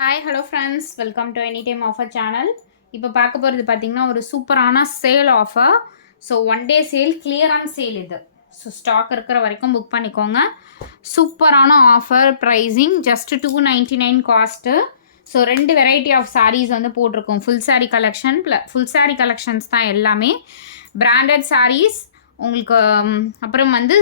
Hi hello friends, welcome to any time offer channel. இப்போ பார்க்க போகிறது பார்த்தீங்கன்னா ஒரு சூப்பரான sale offer. So one day sale, கிளியரான சேல் இது. ஸோ ஸ்டாக் இருக்கிற வரைக்கும் புக் பண்ணிக்கோங்க. சூப்பரான offer pricing, just 299 cost. So 2 variety of saris வந்து போட்டிருக்கோம். Full sari collection full sari collections தான் எல்லாமே. பிராண்டட் சாரீஸ் உங்களுக்கு. அப்புறம் வந்து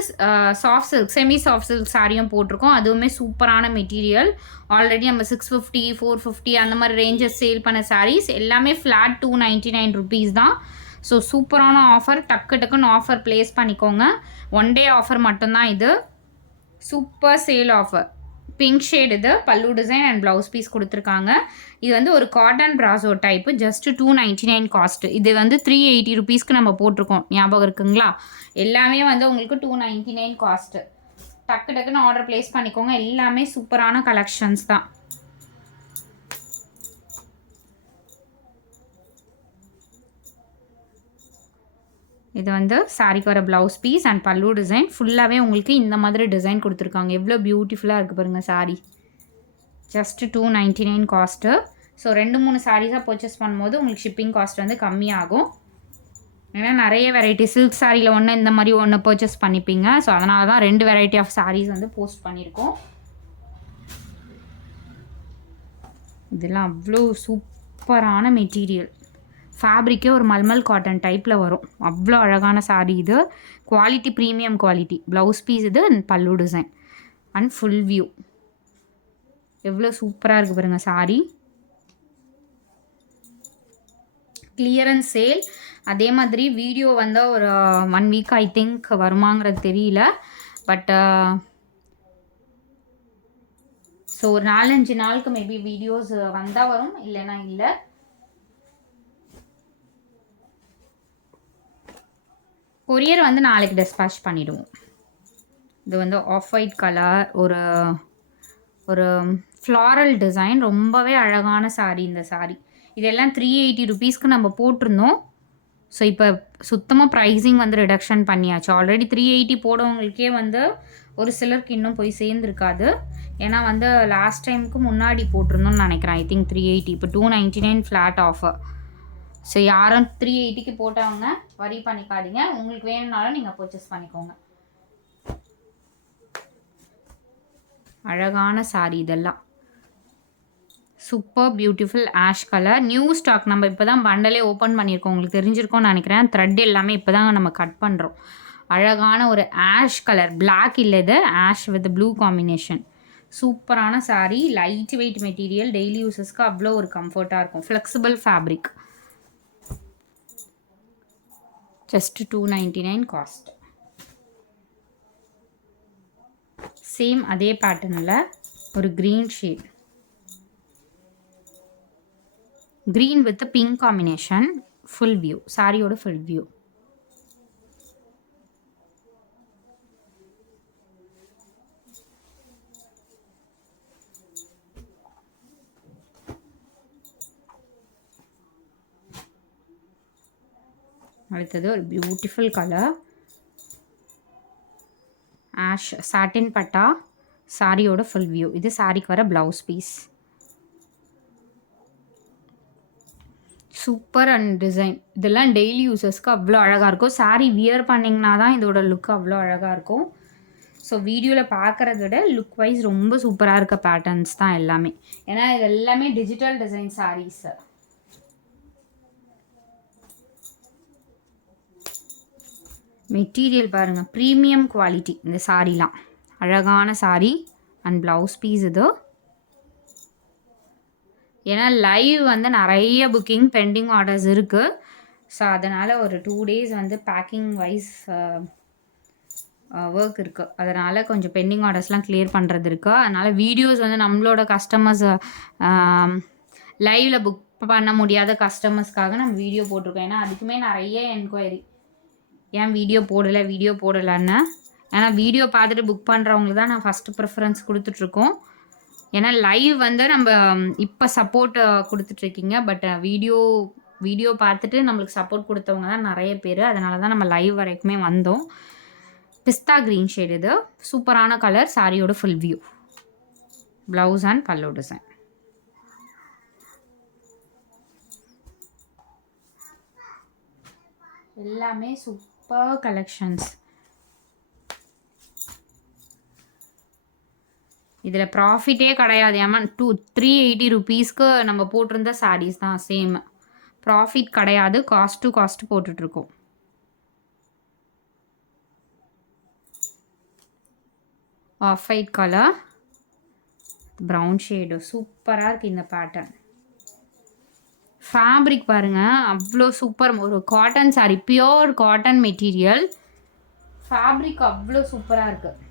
soft silk, semi soft silk சாரியும் போட்டிருக்கோம். அதுவுமே சூப்பரான மெட்டீரியல். ஆல்ரெடி நம்ம 650 450 அந்த மாதிரி ரேஞ்சஸ் சேல் பண்ண சாரீஸ் எல்லாமே ஃப்ளாட் 299 ருபீஸ் தான். ஸோ சூப்பரான ஆஃபர். டக்குன்னு ஆஃபர் ப்ளேஸ் பண்ணிக்கோங்க. ஒன் டே ஆஃபர் மட்டும்தான் இது. Super sale offer. Pink shade இது. பல்லு டிசைன் அண்ட் ப்ளவுஸ் பீஸ் கொடுத்துருக்காங்க. இது வந்து ஒரு காட்டன் ப்ராசோ டைப்பு. Just 299 cost. இது வந்து 380 ருபீஸ்க்கு நம்ம போட்டிருக்கோம், ஞாபகம் இருக்குங்களா? எல்லாமே வந்து உங்களுக்கு 299 காஸ்ட்டு. டக்குன்னு ஆர்டர் ப்ளேஸ் பண்ணிக்கோங்க. எல்லாமே சூப்பரான கலெக்ஷன்ஸ் தான். இது வந்து சாரிக்கு வர ப்ளவுஸ் பீஸ் அண்ட் பல்லு டிசைன். ஃபுல்லாகவே உங்களுக்கு இந்த மாதிரி டிசைன் கொடுத்துருக்காங்க. எவ்வளோ பியூட்டிஃபுல்லாக இருக்குது பாருங்கள் சாரீ. Just 299 cost. ஸோ 2-3 சாரீஸாக பர்ச்சேஸ் பண்ணும்போது உங்களுக்கு ஷிப்பிங் காஸ்ட் வந்து கம்மியாகும். ஏன்னா நிறைய வெரைட்டி சில்க் சாரியில் ஒன்று இந்த மாதிரி ஒன்று பர்ச்சேஸ் பண்ணிப்பீங்க. ஸோ அதனால தான் 2 வெரைட்டி ஆஃப் சாரீஸ் வந்து போஸ்ட் பண்ணியிருக்கோம். இதெல்லாம் அவ்வளோ சூப்பரான மெட்டீரியல். ஃபேப்ரிக்கே ஒரு மல்மல் காட்டன் டைப்பில் வரும். அவ்வளோ அழகான சாரீ இது. Quality premium quality. Blouse piece இது அண்ட் பல்லு டிசைன் அண்ட் ஃபுல் வியூ. எவ்வளோ சூப்பராக இருக்குது பாருங்கள் சாரீ. Clearance sale. அதே மாதிரி வீடியோ வந்து ஒரு 1 வீக் ஐ திங்க் வருமாங்கிறது தெரியல. பட் ஸோ ஒரு 4-5 நாளுக்கு மேபி வீடியோஸ் வந்தால் வரும், இல்லைன்னா இல்லை. கொரியர் வந்து நாளைக்கு டிஸ்பேச் பண்ணிவிடுவோம். இது வந்து ஆஃப் ஒயிட் கலர், ஒரு ஒரு ஃப்ளாரல் டிசைன். ரொம்பவே அழகான சாரீ இந்த சாரீ. இதெல்லாம் 380 ருபீஸ்க்கு நம்ம போட்டிருந்தோம். ஸோ இப்போ சுத்தமாக ப்ரைஸிங் வந்து ரிடக்ஷன் பண்ணியாச்சு. ஆல்ரெடி 380 போடவங்களுக்கே வந்து ஒரு சிலருக்கு இன்னும் போய் சேர்ந்துருக்காது. ஏன்னா வந்து லாஸ்ட் டைமுக்கு முன்னாடி போட்டிருந்தோம்னு நினைக்கிறேன். I think 380. இப்போ 299 ஃப்ளாட் ஆஃபர். ஸோ யாரும் 380க்கு போட்டவங்க வரி பண்ணிக்காதீங்க. உங்களுக்கு வேணும்னாலும் நீங்கள் பர்ச்சேஸ் பண்ணிக்கோங்க. அழகான சாரீ இதெல்லாம். Super beautiful ash colour. New stock. நம்ம இப்போ தான் பண்டலே ஓப்பன் பண்ணியிருக்கோம். உங்களுக்கு தெரிஞ்சிருக்கோன்னு நினைக்கிறேன். த்ரெட் எல்லாமே இப்போ தான் நம்ம கட் பண்ணுறோம். அழகான ஒரு ஆஷ் கலர். பிளாக் இல்லை இது, ஆஷ் வித் ப்ளூ காம்பினேஷன். சூப்பரான sari. Light weight material. Daily யூஸஸ்க்கு அவ்வளோ ஒரு கம்ஃபர்ட்டாக இருக்கும். Flexible fabric. Just 299 cost. Same அதே பேட்டர்னில் ஒரு green shade. Green with pink combination. Full view. சாரியோட ஃபுல் வியூ. அடுத்தது ஒரு பியூட்டிஃபுல் கலர் ஆஷ் சாட்டின் பட்டா. சாரியோட ஃபுல் வியூ. இது சாரிக்கு வர blouse piece. Super and design. இதெல்லாம் டெய்லி யூஸஸ்க்கு அவ்வளோ அழகாக இருக்கும். சாரீ வியர் பண்ணிங்கன்னா தான் இதோட லுக் அவ்வளோ அழகாக இருக்கும். ஸோ வீடியோவில் பார்க்குறத விட லுக் வைஸ் ரொம்ப சூப்பராக இருக்க பேட்டர்ன்ஸ் தான் எல்லாமே. ஏன்னா இது எல்லாமே டிஜிட்டல் டிசைன் சாரீஸ். மெட்டீரியல் பாருங்கள், ப்ரீமியம் குவாலிட்டி இந்த சாரீலாம். அழகான சாரீ அண்ட் ப்ளவுஸ் பீஸ் இது. ஏன்னா லைவ் வந்து நிறைய புக்கிங் பெண்டிங் ஆர்டர்ஸ் இருக்குது. ஸோ அதனால் ஒரு 2 days வந்து பேக்கிங் வைஸ் ஒர்க் இருக்குது. அதனால் கொஞ்சம் பெண்டிங் ஆர்டர்ஸ்லாம் கிளியர் பண்ணுறது இருக்குது. அதனால் வீடியோஸ் வந்து நம்மளோட கஸ்டமர்ஸ் லைவில் புக் பண்ண முடியாத கஸ்டமர்ஸ்க்காக நம்ம வீடியோ போட்டிருக்கோம். ஏன்னா அதுக்குமே நிறைய என்கொயரி, ஏன் வீடியோ போடலைன்னு. ஏன்னா வீடியோ பார்த்துட்டு புக் பண்ணுறவங்களுக்கு தான் நான் ஃபஸ்ட்டு ப்ரிஃபரன்ஸ் கொடுத்துட்ருக்கோம். ஏன்னா லைவ் வந்து நம்ம இப்போ சப்போர்ட் கொடுத்துட்ருக்கீங்க. பட் வீடியோ பார்த்துட்டு நம்மளுக்கு சப்போர்ட் கொடுத்தவங்க தான் நிறைய பேர். அதனால தான் நம்ம லைவ் வரைக்குமே வந்தோம். பிஸ்தா க்ரீன் ஷேட் இது. சூப்பரான கலர். சாரியோட ஃபுல் வியூ. ப்ளவுஸ் அண்ட் பல்லு டிசைன். எல்லாமே சூப்பர் கலெக்ஷன்ஸ். இதில் ப்ராஃபிட்டே கிடையாது. ஏமா 380 ருபீஸ்க்கு நம்ம போட்டிருந்த சாரீஸ் தான் சேம். ப்ராஃபிட் கிடையாது. காஸ்ட் டு காஸ்ட் போட்டுட்ருக்கோம். Off white colour, brown shade, சூப்பராக இருக்குது இந்த பேட்டர்ன். ஃபேப்ரிக் பாருங்கள், அவ்வளோ சூப்பர். ஒரு cotton sari, pure cotton material. Fabric அவ்வளோ சூப்பராக இருக்குது.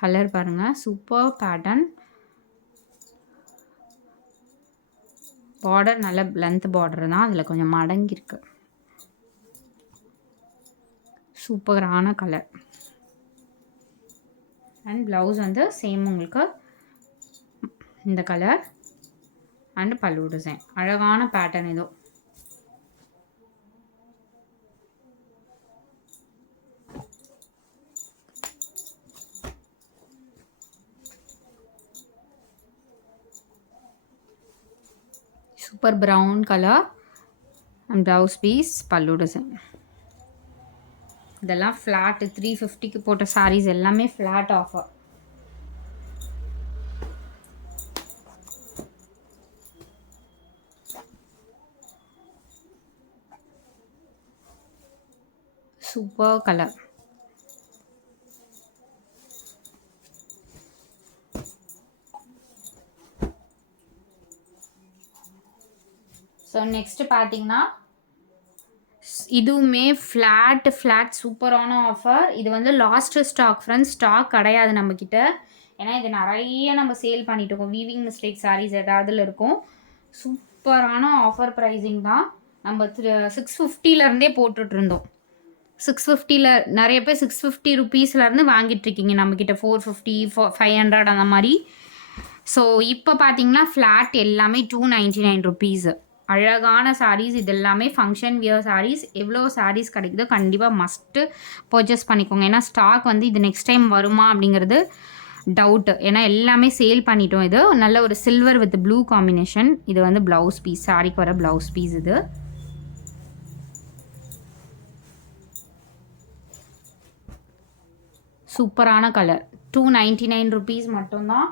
கலர் பாருங்கள், சூப்பர் பேட்டர்ன். பார்டர் நல்ல லென்த் பார்டர் தான், அதில் கொஞ்சம் மடங்கியிருக்கு. சூப்பரான கலர். அண்ட் ப்ளவுஸ் வந்து சேம் உங்களுக்கு இந்த கலர் அண்ட் பல்லு டிசைன். அழகான பேட்டர்ன் ஏதோ. Super brown colour and blouse piece, pallu design. இதெல்லாம் ஃப்ளாட் 350க்கு போட்ட சாரீஸ் எல்லாமே flat offer. Super colour. So next பார்த்தீங்கன்னா இதுவுமே ஃப்ளாட் சூப்பரான ஆஃபர். இது வந்து லாஸ்ட்டு ஸ்டாக் ஃப்ரெண்ட்ஸ், ஸ்டாக் கிடையாது நம்மக்கிட்ட. ஏன்னா இது நிறைய நம்ம சேல் பண்ணிட்டு இருக்கோம். வீவிங் மிஸ்டேக் சாரீஸ் ஏதாவதுல இருக்கும். சூப்பரான ஆஃபர் ப்ரைஸிங் தான். நம்ம 650லேருந்தே போட்டுட்ருந்தோம். 650ல் நிறைய பேர் 650 ருபீஸ்லேருந்து வாங்கிட்டுருக்கீங்க நம்மக்கிட்ட. 450, 500 அந்த மாதிரி. ஸோ இப்போ பார்த்தீங்கன்னா ஃப்ளாட் எல்லாமே 299 ருபீஸு. அழகான சாரீஸ் இது எல்லாமே ஃபங்க்ஷன் வியர் சாரீஸ். எவ்வளோ சாரீஸ் கிடைக்குதோ கண்டிப்பாக மஸ்ட்டு பர்ச்சேஸ் பண்ணிக்கோங்க. ஏன்னா ஸ்டாக் வந்து இது நெக்ஸ்ட் டைம் வருமா அப்படிங்கிறது டவுட்டு. ஏன்னா எல்லாமே சேல் பண்ணிட்டோம். இது நல்ல ஒரு சில்வர் வித் ப்ளூ காம்பினேஷன். இது வந்து ப்ளவுஸ் பீஸ், சாரீக்கு வர ப்ளவுஸ் பீஸ். இது சூப்பரான கலர். 299 ருபீஸ் மட்டும்தான்.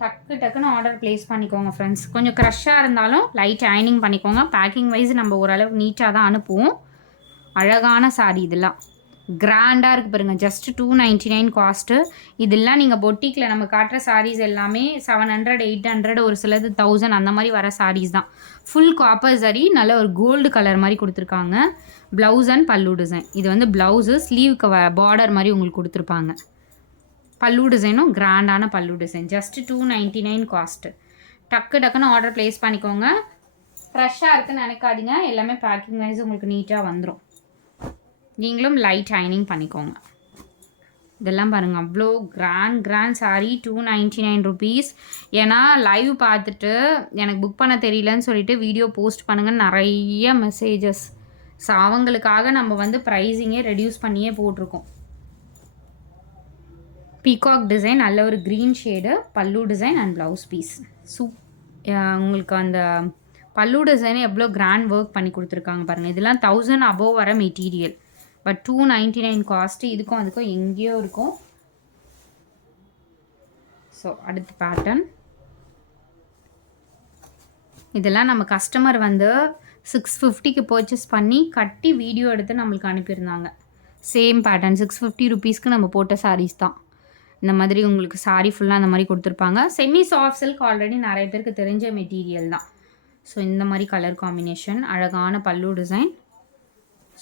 டக்குன்னு ஆர்டர் ப்ளேஸ் பண்ணிக்கோங்க ஃப்ரெண்ட்ஸ். கொஞ்சம் க்ரஷ்ஷாக இருந்தாலும் லைட் அயனிங் பண்ணிக்கோங்க. பேக்கிங் வைஸ் நம்ம ஓரளவு நீட்டாக தான் அனுப்புவோம். அழகான சாரீ இதெல்லாம் கிராண்டாக இருக்குது பாருங்கள். Just 299 cost. இதெல்லாம் நீங்கள் பொட்டிக்கில் நம்ம காட்டுற சாரீஸ் எல்லாமே 700, 800, ஒரு சிலது 1000 அந்த மாதிரி வர சாரீஸ் தான். ஃபுல் காப்பர் சரி, நல்ல ஒரு கோல்டு கலர் மாதிரி கொடுத்துருக்காங்க. ப்ளவுஸ் அண்ட் பல்லு டிசைன். இது வந்து ப்ளவுஸு, ஸ்லீவுக்கு பார்டர் மாதிரி உங்களுக்கு கொடுத்துருப்பாங்க. பல்லு டிசைனும் கிராண்டான பல்லு டிசைன். Just 299 cost. டக்குன்னு ஆர்டர் ப்ளேஸ் பண்ணிக்கோங்க. ஃப்ரெஷ்ஷாக இருக்குன்னு நினைக்காதீங்க. எல்லாமே பேக்கிங் வைஸ் உங்களுக்கு நீட்டாக வந்துடும். நீங்களும் லைட் அயனிங் பண்ணிக்கோங்க. இதெல்லாம் பாருங்கள், அவ்வளோ கிராண்ட் சாரீ. 299 ருபீஸ். ஏன்னா லைவ் பார்த்துட்டு எனக்கு புக் பண்ண தெரியலன்னு சொல்லிட்டு வீடியோ போஸ்ட் பண்ணுங்கள் நிறைய மெசேஜஸ். ஸோ அவங்களுக்காக நம்ம வந்து ப்ரைஸிங்கே ரெடியூஸ் பண்ணியே போட்டிருக்கோம். பீகாக் டிசைன், நல்ல ஒரு க்ரீன் ஷேடு, பல்லு டிசைன் அண்ட் ப்ளவுஸ் பீஸ். உங்களுக்கு அந்த பல்லு டிசைனே எவ்வளோ கிராண்ட் ஒர்க் பண்ணி கொடுத்துருக்காங்க பாருங்கள். இதெல்லாம் 1000 அபோவ் வர மெட்டீரியல். But 299 cost. இதுக்கும் அதுக்கும் எங்கேயோ இருக்கும். ஸோ அடுத்த பேட்டர்ன். இதெல்லாம் நம்ம கஸ்டமர் வந்து 650க்கு பர்ச்சேஸ் பண்ணி கட்டி வீடியோ எடுத்து நம்மளுக்கு அனுப்பியிருந்தாங்க. சேம் பேட்டர்ன் 650 ருபீஸ்க்கு நம்ம போட்ட சாரீஸ் தான். இந்த மாதிரி உங்களுக்கு சாரீ ஃபுல்லாக அந்த மாதிரி கொடுத்துருப்பாங்க. செமி சாஃப்ட் சில்க் ஆல்ரெடி நிறைய பேருக்கு தெரிஞ்ச மெட்டீரியல் தான். ஸோ இந்த மாதிரி கலர் காம்பினேஷன், அழகான பல்லு டிசைன்.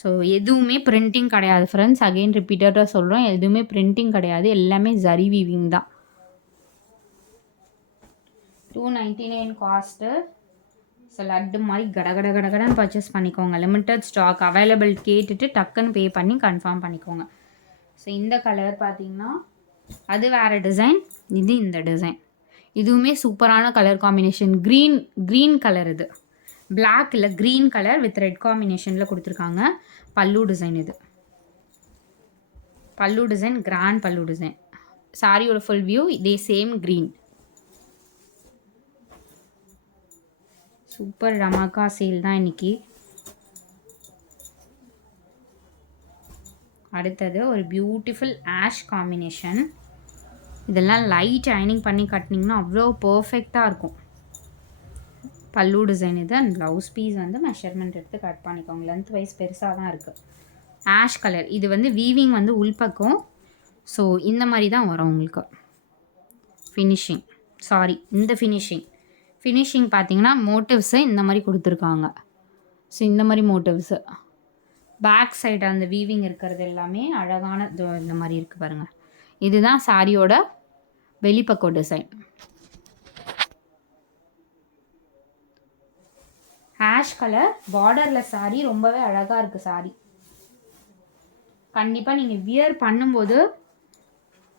ஸோ எதுவுமே பிரிண்டிங் கிடையாது ஃப்ரெண்ட்ஸ். அகெயின் ரிப்பீட்டடாக சொல்கிறோம், எதுவுமே பிரிண்டிங் கிடையாது. எல்லாமே ஜரி வீவிங் தான். 299 காஸ்ட்டு. ஸோ லட்டு மாதிரி கடகடன்னு பர்ச்சேஸ் பண்ணிக்கோங்க. லிமிட்டட் ஸ்டாக் அவைலபிள் கேட்டுட்டு டக்குன்னு பே பண்ணி கன்ஃபார்ம் பண்ணிக்கோங்க. ஸோ இந்த கலர் பார்த்தீங்கன்னா அது வேறு டிசைன், இது இந்த டிசைன். இதுவுமே சூப்பரான கலர் காம்பினேஷன். Green colour. இது பிளாக் இல்லை, க்ரீன் கலர் வித் ரெட் காம்பினேஷனில் கொடுத்துருக்காங்க. பல்லு டிசைன். இது பல்லு டிசைன், கிராண்ட் பல்லு டிசைன். சாரியோட ஃபுல் வியூ இதே சேம் க்ரீன். சூப்பர் ரமாக்கா சேல் தான் இன்னைக்கு. அடுத்தது ஒரு பியூட்டிஃபுல் ஆஷ் காம்பினேஷன். இதெல்லாம் லைட் அயனிங் பண்ணி கட்டினீங்கன்னா அவ்வளோ பர்ஃபெக்டாக இருக்கும். பல்லு டிசைன் இது. அண்ட் ப்ளவுஸ் பீஸ் வந்து மெஷர்மெண்ட் எடுத்து கட் பண்ணிக்கோங்க. லென்த் வைஸ் பெருசாக தான் இருக்குது. ஆஷ் கலர் இது வந்து வீவிங் வந்து உள்பக்கம். ஸோ இந்த மாதிரி தான் வரும் உங்களுக்கு ஃபினிஷிங். இந்த ஃபினிஷிங் பார்த்தீங்கன்னா மோட்டிவ்ஸு இந்த மாதிரி கொடுத்துருக்காங்க. ஸோ இந்த மாதிரி மோட்டிவ்ஸு பேக் சைடு அந்த வீவிங் இருக்கிறது எல்லாமே அழகான இந்த மாதிரி இருக்குது பாருங்கள். இதுதான் சாரியோட வெளிப்பக்கம் டிசைன். ஆஷ் கலர் பார்டரில் சாரி ரொம்பவே அழகாக இருக்குது. சாரி கண்டிப்பாக நீங்கள் வியர் பண்ணும்போது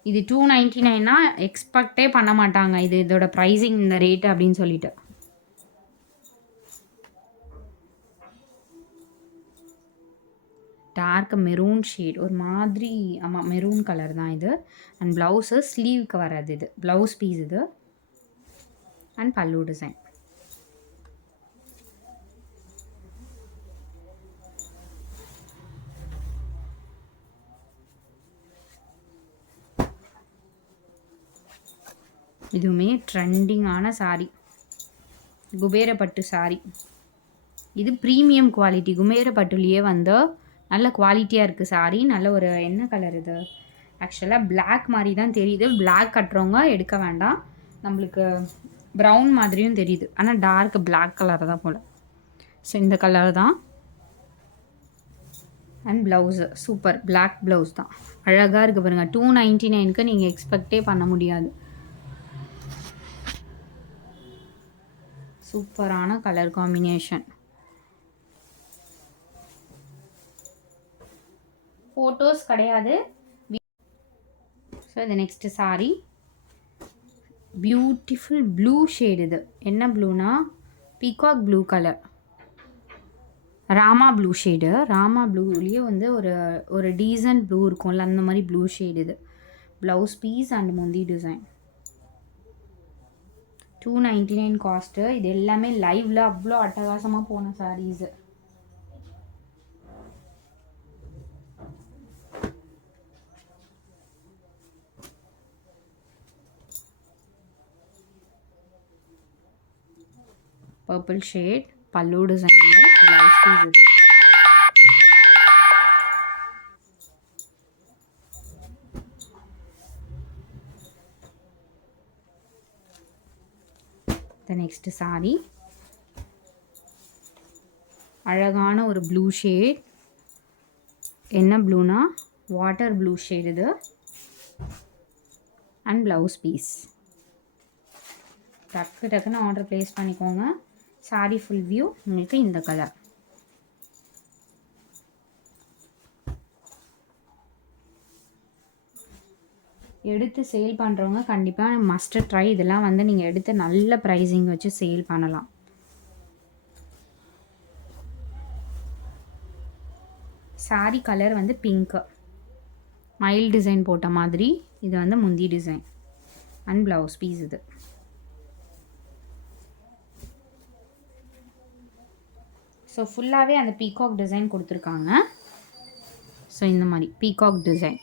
இது 299னா எக்ஸ்பெக்டே பண்ண மாட்டாங்க இதோட ப்ரைஸிங் இந்த ரேட்டு அப்படின்னு சொல்லிட்டு. டார்க் மெரூன் ஷேட் ஒரு மாதிரி. ஆமாம் மெரூன் கலர் தான் இது. அண்ட் ப்ளவுஸு ஸ்லீவுக்கு வராது. இது ப்ளவுஸ் பீஸ் இது. அண்ட் பல்லு டிசைன். இதுவுமே ட்ரெண்டிங்கான சாரி. குபேரப்பட்டு சாரி. இது ப்ரீமியம் குவாலிட்டி. குபேரப்பட்டுலேயே வந்து நல்ல குவாலிட்டியாக இருக்குது சாரி. நல்ல ஒரு என்ன கலர் இது ஆக்சுவலாக பிளாக் மாதிரி தான் தெரியுது. பிளாக் கட்டுறவங்க எடுக்க வேண்டாம். நம்மளுக்கு ப்ரௌன் மாதிரியும் தெரியுது. ஆனால் டார்க் பிளாக் கலர் தான் போல். ஸோ இந்த கலர் தான். And blouse super black blouse தான். அழகாக இருக்குது பாருங்கள். 299க்கு நீங்கள் எக்ஸ்பெக்டே பண்ண முடியாது. சூப்பரான கலர் காம்பினேஷன். ஃபோட்டோஸ் கிடையாது. ஸோ இது next sari. Beautiful blue shade. இது என்ன ப்ளூனா peacock blue colour. Rama blue shade. Rama ப்ளூலேயே வந்து ஒரு டீசன்ட் ப்ளூ இருக்கும்ல அந்த மாதிரி ப்ளூ ஷேடு இது. ப்ளவுஸ் பீஸ் அண்ட் முந்தி டிசைன். 299 காஸ்ட்டு. இது எல்லாமே லைவில் அவ்வளோ அட்டகாசமாக போன saris. Purple shade pallu design. Blouse piece இது. நெக்ஸ்ட் சாரி அழகான ஒரு ப்ளூ ஷேட். என்ன ப்ளூனா வாட்டர் ப்ளூ ஷேட் இது. And blouse piece. டக்குன்னு ஆர்டர் ப்ளேஸ் பண்ணிக்கோங்க. சாரி ஃபுல் வியூ உங்களுக்கு இந்த கலர். எடுத்து சேல் பண்ணுறவங்க கண்டிப்பாக மஸ்ட் ட்ரை. இதெல்லாம் வந்து நீங்கள் எடுத்து நல்ல ப்ரைஸிங் வச்சு சேல் பண்ணலாம். சாரி கலர் வந்து பிங்க்கு மயில் டிசைன் போட்ட மாதிரி. இது வந்து முந்தி டிசைன் அண்ட் ப்ளவுஸ் பீஸ் இது. ஸோ ஃபுல்லாகவே அந்த பீகாக் டிசைன் கொடுத்துருக்காங்க. ஸோ இந்த மாதிரி பீகாக் டிசைன்.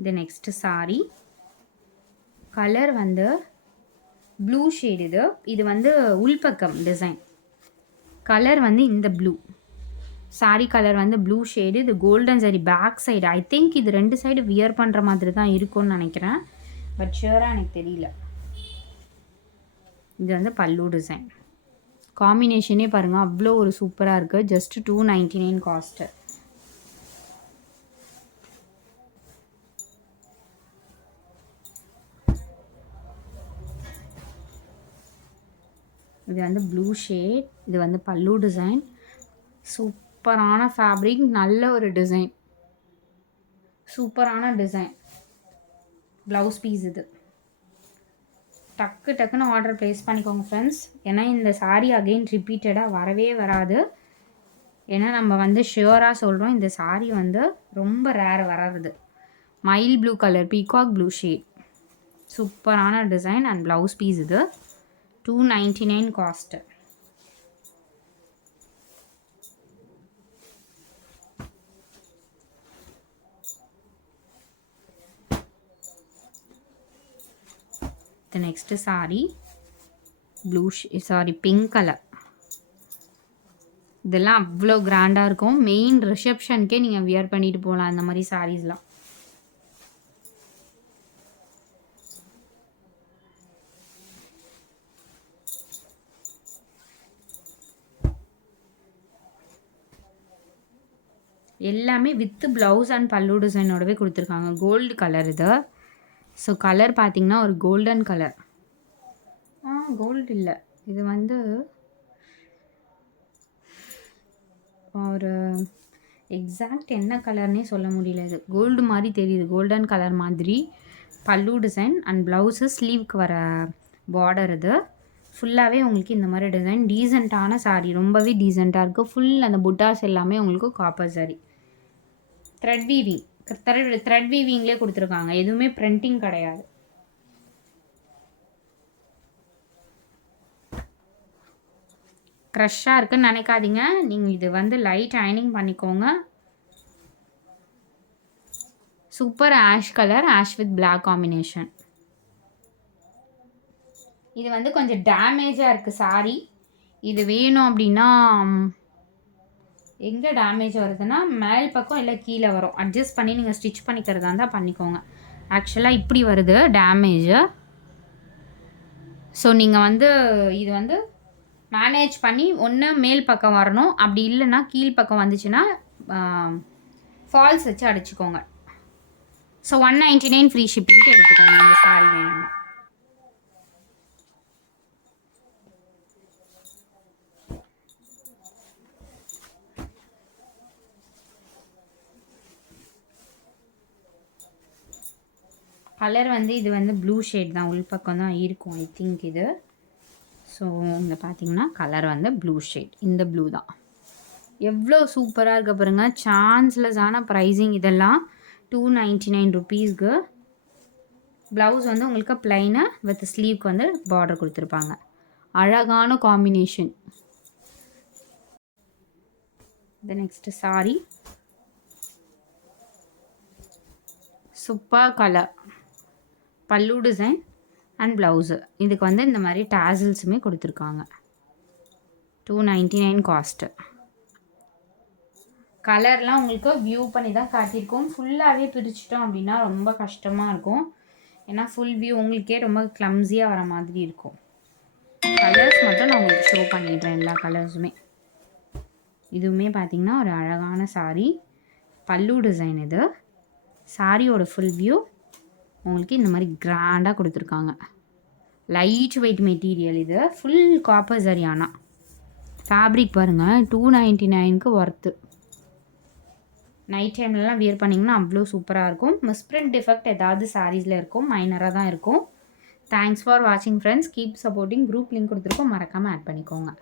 இது நெக்ஸ்ட் சாரி. கலர் வந்து ப்ளூ ஷேட் இது. இது வந்து உள்பக்கம் டிசைன். கலர் வந்து இந்த ப்ளூ. சாரி கலர் வந்து ப்ளூ ஷேடு. இது golden sari back side. I think இது 2 சைடு வியர் பண்ணுற மாதிரி தான் இருக்கும்னு நினைக்கிறேன். பட் ஷியராக எனக்கு தெரியல. இது வந்து பல்லு டிசைன். காம்பினேஷனே பாருங்கள் அவ்வளோ ஒரு சூப்பராக இருக்குது. Just 299 cost. இது வந்து ப்ளூ ஷேட். இது வந்து பல்லு டிசைன். சூப்பரான ஃபேப்ரிக். நல்ல ஒரு டிசைன். சூப்பரான டிசைன். ப்ளவுஸ் பீஸ் இது. டக்கு டக்குன்னு ஆர்டர் ப்ளேஸ் பண்ணிக்கோங்க ஃப்ரெண்ட்ஸ். ஏன்னா இந்த சாரீ அகெயின் ரிப்பீட்டடாக வரவே வராது. ஏன்னா நம்ம வந்து ஷியோராக சொல்கிறோம், இந்த சாரீ வந்து ரொம்ப ரேர் வர்றது. Mile blue colour, peacock blue shade, சூப்பரான டிசைன் அண்ட் ப்ளவுஸ் பீஸ். இது 299 cost. Next sorry blue pink colour. இதெல்லாம் அவ்வளோ கிராண்டாக இருக்கும். மெயின் ரிசப்ஷனுக்கே நீங்கள் வியர் பண்ணிட்டு போகலாம் இந்த மாதிரி சாரீஸ்லாம். எல்லாமே வித் ப்ளவுஸ் அண்ட் பல்லு டிசைனோடவே கொடுத்துருக்காங்க. கோல்டு கலர் இது. ஸோ கலர் பார்த்திங்கன்னா ஒரு கோல்டன் கலர். கோல்டு இல்லை, இது வந்து ஒரு எக்ஸாக்ட் என்ன கலர்னே சொல்ல முடியல. இது கோல்டு மாதிரி தெரியுது, கோல்டன் கலர் மாதிரி. பல்லு டிசைன் அண்ட் ப்ளவுஸு ஸ்லீவ்க்கு வர பார்டர். இது ஃபுல்லாகவே உங்களுக்கு இந்த மாதிரி டிசைன். டீசெண்டான சாரீ, ரொம்பவே டீசெண்டாக இருக்குது. ஃபுல் அந்த புட்டாஸ் எல்லாமே உங்களுக்கு copper sari. Thread weaving, thread வீவிங்லேயே கொடுத்துருக்காங்க. எதுவுமே பிரிண்டிங் கிடையாது. க்ரஷ்ஷாக இருக்குன்னு நினைக்காதீங்க. நீங்கள் இது வந்து லைட் அயனிங் பண்ணிக்கோங்க. Super ash colour, ash with black combination. இது வந்து கொஞ்சம் டேமேஜாக இருக்குது சாரீ. இது வேணும் அப்படின்னா எங்கே டேமேஜ் வருதுன்னா மேல் பக்கம் இல்லை கீழே வரும். அட்ஜஸ்ட் பண்ணி நீங்கள் ஸ்டிச் பண்ணிக்கிறதா இருந்தால் பண்ணிக்கோங்க. ஆக்சுவலாக இப்படி வருது டேமேஜு. ஸோ நீங்கள் வந்து இது வந்து மேனேஜ் பண்ணி ஒன்று மேல் பக்கம் வரணும், அப்படி இல்லைன்னா கீழ் பக்கம் வந்துச்சுன்னா ஃபால்ஸ் வச்சு அடிச்சுக்கோங்க. ஸோ 199 ஃப்ரீ ஷிப்பிங்க்கு எடுத்துக்கோங்க இந்த சாரீ வேணும்னா. கலர் வந்து இது வந்து ப்ளூ ஷேட் தான், உள் பக்கம் தான் இருக்கும் ஐ திங்க் இது. ஸோ இங்கே பார்த்தீங்கன்னா கலர் வந்து ப்ளூ ஷேட், இந்த ப்ளூ தான். எவ்வளோ சூப்பராக இருக்க பாருங்க. சான்ஸ்லெஸ்ஸான ப்ரைஸிங் இதெல்லாம். 299 ருபீஸ்க்கு. ப்ளவுஸ் வந்து உங்களுக்கு ப்ளைனு வித் ஸ்லீவ்க்கு வந்து பார்டர் கொடுத்துருப்பாங்க. அழகான காம்பினேஷன். இது நெக்ஸ்ட் சாரி சூப்பர் கலர், பல்லு டிசைன் அண்ட் ப்ளவுஸு. இதுக்கு வந்து இந்த மாதிரி டாசில்ஸுமே கொடுத்துருக்காங்க. 299 காஸ்ட்டு. கலர்லாம் உங்களுக்கு வியூ பண்ணி தான் காட்டியிருக்கோம். ஃபுல்லாகவே பிரிச்சிட்டோம் அப்படின்னா ரொம்ப கஷ்டமாக இருக்கும். ஏன்னா ஃபுல் வியூ உங்களுக்கே ரொம்ப கிளம்ஸியாக வர மாதிரி இருக்கும். கலர்ஸ் மட்டும் நான் உங்களுக்கு ஷோ பண்ணிடுறேன், எல்லா கலர்ஸுமே. இதுவுமே பார்த்திங்கன்னா ஒரு அழகான சாரீ. பல்லு டிசைன். இது சாரியோட ஃபுல் வியூ உங்களுக்கு இந்த மாதிரி கிராண்டாக கொடுத்துருக்காங்க. Light weight material. இது ஃபுல் காப்பர் சாரி. ஆனால் ஃபேப்ரிக் பாருங்கள், 299க்கு ஒர்த்து. நைட் டைம்லலாம் வியர் பண்ணிங்கன்னா அவ்வளோ சூப்பராக இருக்கும். மிஸ்பிரிண்ட் டிஃபெக்ட் ஏதாவது சாரீஸில் இருக்கும், மைனராக தான் இருக்கும். தேங்க்ஸ் ஃபார் வாட்சிங் friends. Keep supporting. Group link கொடுத்துருக்கோம், மறக்காமல் ஆட் பண்ணிக்கோங்க.